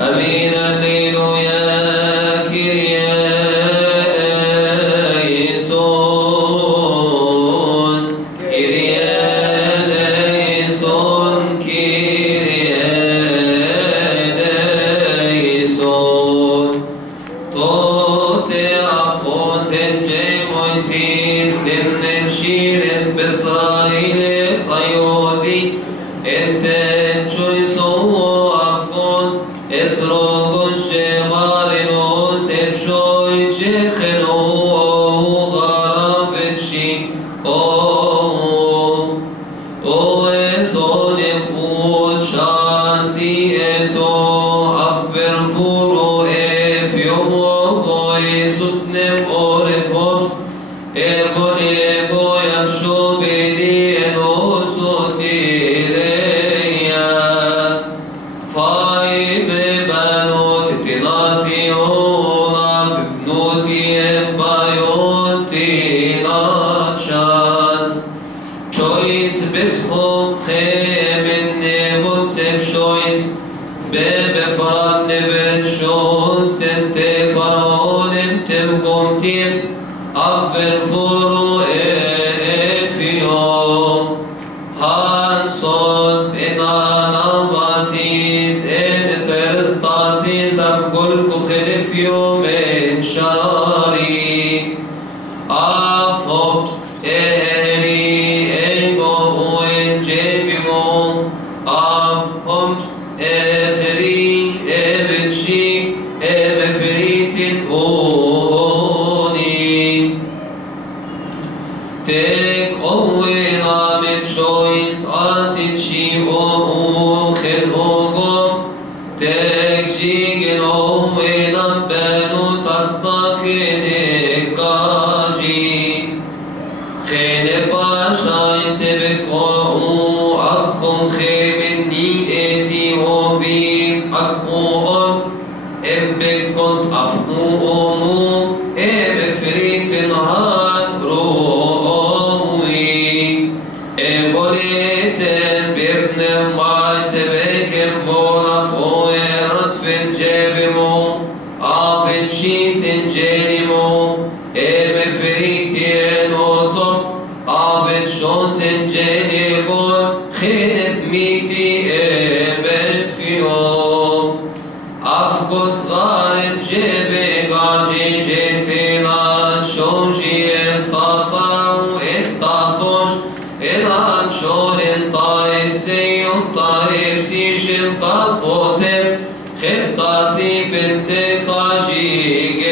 أمين الليلويا كيريا ليسون كيريا ليسون كيريا ليسون توتي أفون سنجي مويسيس دمن شير بإسرائيل طيوذي انت تشويسو أفقوس اثروغ الشبار نوس بشوي شيخنو غرابتشي اثون بوت شاسي اثو أبفر فورو افيومو غويسوس نم أورفوبس اغنيغو يمشو بدين وسوتي بتخوب خيمن نبوت سب شويس بفران نبرد شوز انت فرعون تبقوم تيس أفر فرو افيوم هانسون انانا باتيس اد ترستاتيس أفقلكو خلف يوم انشاري أفهبس أبقمس أخري أبتشي أبفريت الأوني تك أوينا من شويس أسد شي أوخل أوغم تك جيجن أوينا بانو تستاكن كاجي خيل باشا انتبك أو أخم خيمني اتي أوبين أكؤون ابك كنت أفمو ابفريت نهان روي ابوليتن بابن ما انتبك فونا فويرت في الجبمو أبن شي سنجينمو ابفريتين وصب أبن شون سنجينيبون خينف ميتي ابن فيوم أفقس غارب جيبي قاجي جيتنا شوجي انتطاو انتطوش إلان شون انطايسي انطارب سيش انطفوتب خبطاسي في انتطاجي